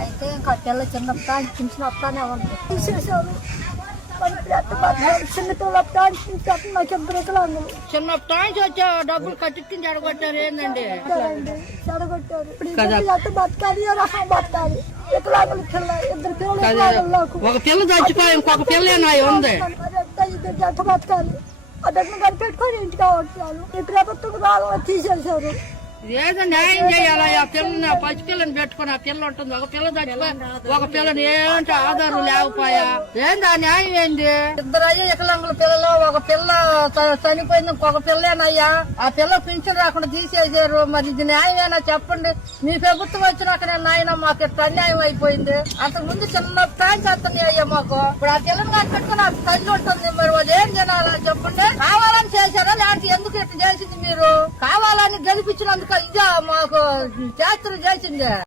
అయితే ఇంకా పిల్ల చిన్నప్పుడు పింఛన్ వస్తానే ఉంది వికలాంగులు చిన్నప్పటి నుంచి వచ్చే డబ్బులు కట్టించి జడగొట్టారు ఏందండి? చెడగొట్టారండి. చెడగొట్టారు. ఇప్పుడు ఈ పిల్లలు ఎట్ట బతకాలి ఏ రకం బతకాలి? వికలాంగులు పిల్ల ఇద్దరు పిల్లలు వికలాంగులు నాకు ఒక పిల్ల చచ్చిపోయి ఇంకొక పిల్ల ఉంది? బిడ్డను కనిపెట్టుకొని ఇంటికి వచ్చాను ఈ ప్రభుత్వం తీసేశారు. ఏదో న్యాయం చేయాలి? ఆ పిల్లని ఆ పసి పిల్లని పెట్టుకుని ఆ పిల్ల ఉంటుంది. ఒక పిల్ల చచ్చిపోయి ఒక పిల్లని ఏంటి ఆధారం లేకపోయా? ఏంది ఆ న్యాయం ఏంది? ఇద్దరు అయ్యే వికలాంగుల పిల్లలు ఒక పిల్ల చనిపోయింది ఇంకొక పిల్లేనయ్యా. ఆ పిల్ల పింఛన్ రాకుండా తీసేసారు మరి ఇది న్యాయమేనా చెప్పండి. మీ ప్రభుత్వం వచ్చినాక నాయన మాకు ఇట్లా అన్యాయం అయిపోయింది. అంతకు ముందు చిన్న ప్యాన్ చేస్తున్నాయి అయ్యా మాకు. ఇప్పుడు ఆ పిల్లని కట్టుకుని ఆ తల్లి ఉంటుంది. మరి వాళ్ళు ఏం తినాలని చెప్పండి కావాలని చేశారా లేకపోతే ఎందుకు ఇట్లా చేసింది మీరు? కావాలని గెలిపించినందుకు ఇదే మాకు చేతులు చేసింది.